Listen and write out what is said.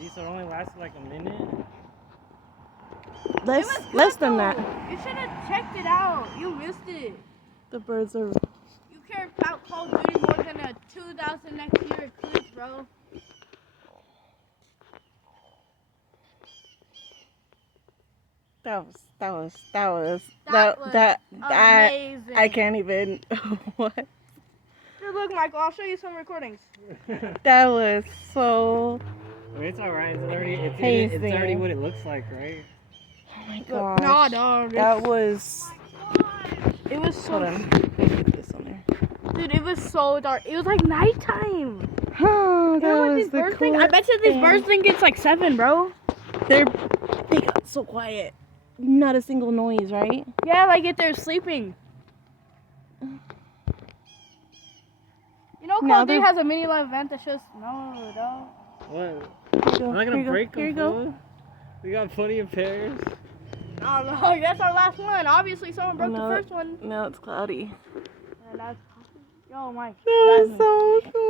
These only lasted like a minute. Less than that. You should have checked it out. You missed it. The birds are. You care about Call of Duty more than a 2000 next year eclipse, bro. That was amazing. I can't even. What? Here, look, Michael. I'll show you some recordings. That was so. I mean, it's alright. It's already Amazing. what it looks like, right? Oh my gosh. Nah, dog. That was. It was so. Hold on. Let me get this on there. Dude, it was so dark. It was like nighttime. Oh, that You know what was these the birds think? I coolest bet you these thing. birds think it's like 7, bro. They got so quiet. Not a single noise, right? Yeah, like if they're sleeping. You know, Call of Duty has a mini live event that shows no, dog. What? Am I gonna break Here you them? go. We got plenty of pairs. Oh, no, that's our last one. Obviously, someone broke the first one. No, it's cloudy. And that's... Yo, Mike. That was so cool.